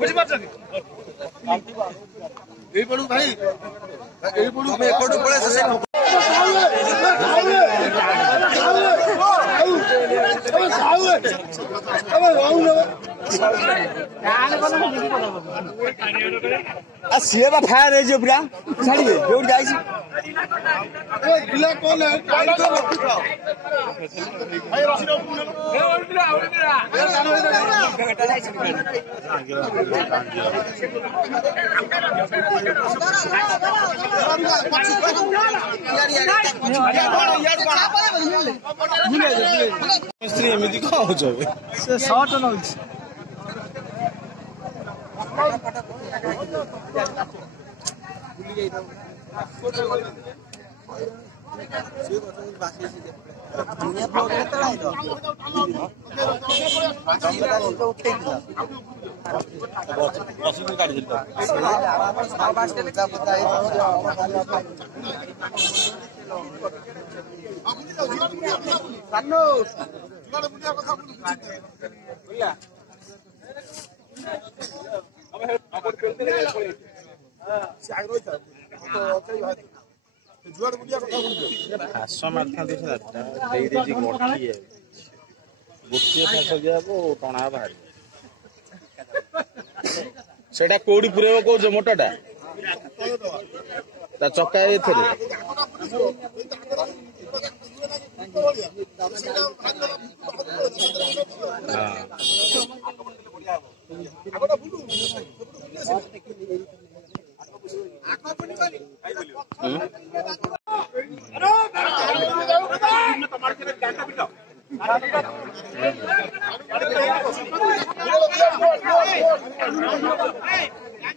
भाई C fire है पूरा छाड़ी मिस्त्री एमती कौन हो से 100 टन हो सेटा कोड़ी पुरेब कौच मोटाटा चक्का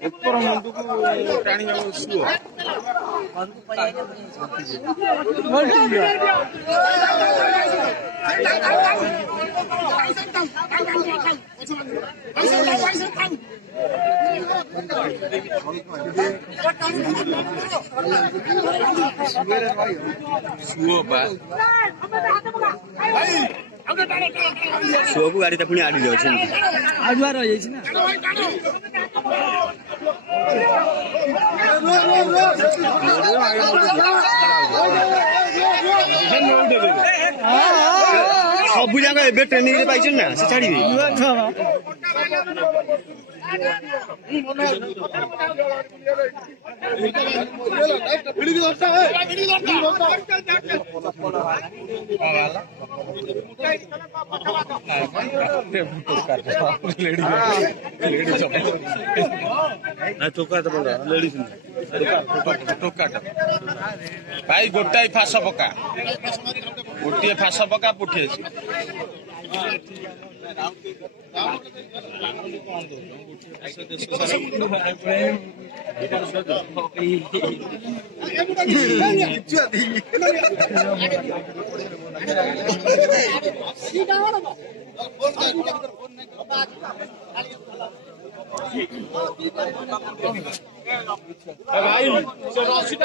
ऊपर मुंड को टाणी शुआ शुआ को गाड़ी पुणी आड़ी आजुआर रही ना सब जाक ए ट्रेनिंग रे पाइछन ना से छाड़ी चोका तो लेडीज भाई गोटाई फास पका गोटे फास पका पुठी भाई रस्सी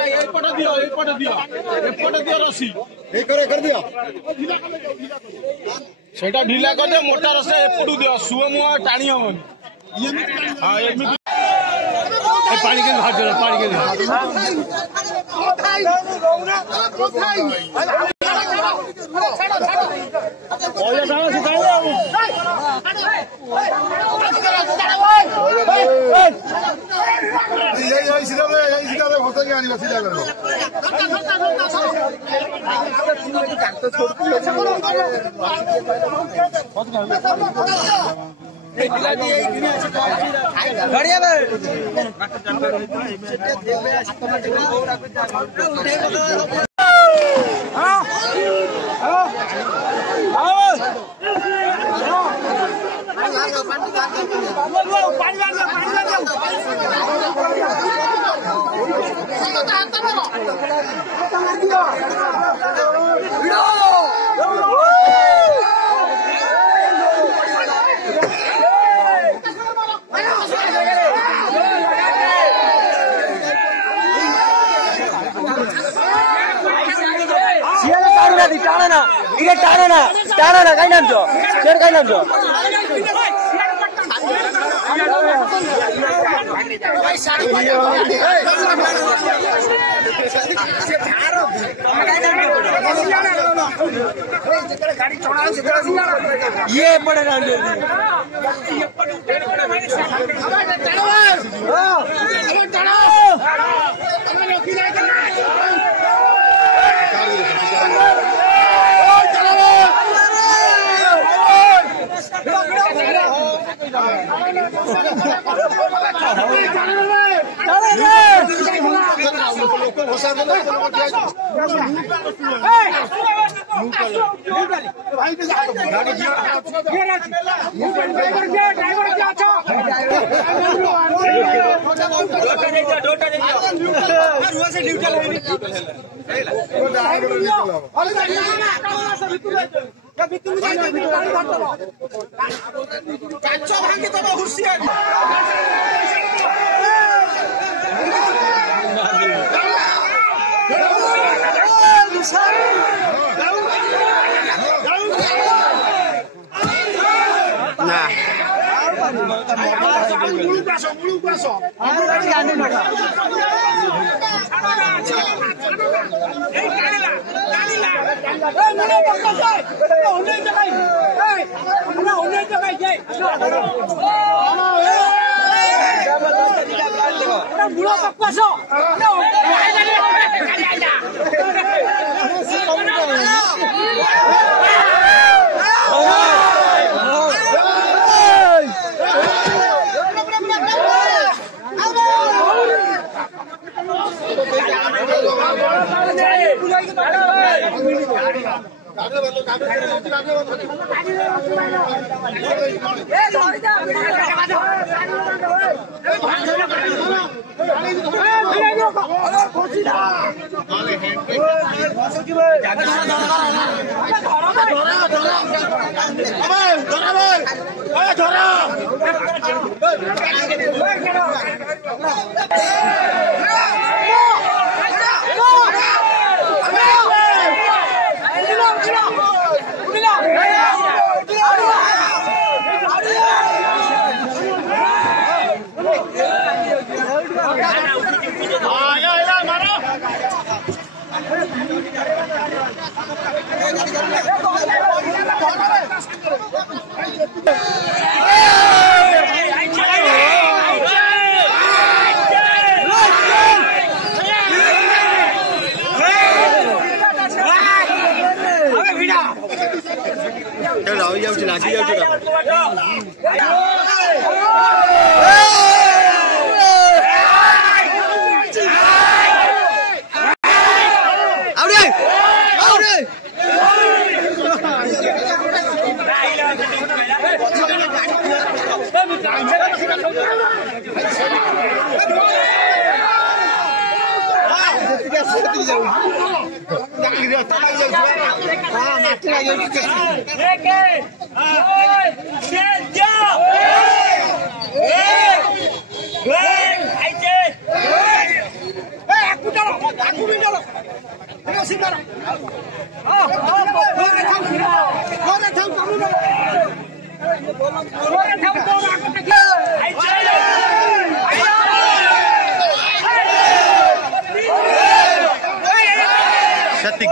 दियो रस्सी कर दियो सेटा ढीला कर दे मोटा रस्सी एपटू दियो सुए मुआ टाणी हम हां एमि पानी के हाथ जरा पानी के टाढा ना कहीं नाम जो शेर कहीं नाम जो ये पड़े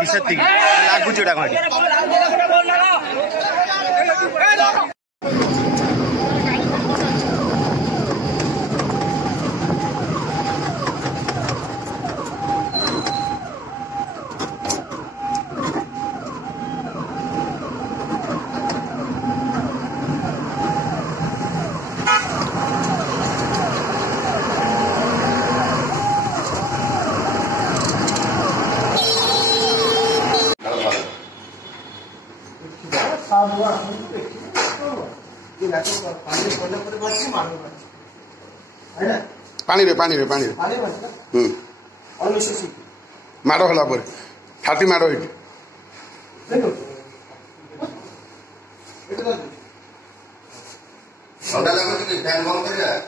सत्ती लागू जोड़ा पानी रे माड़ होला पर छाती माड़ ये ठंडा लगे फैन बंद कर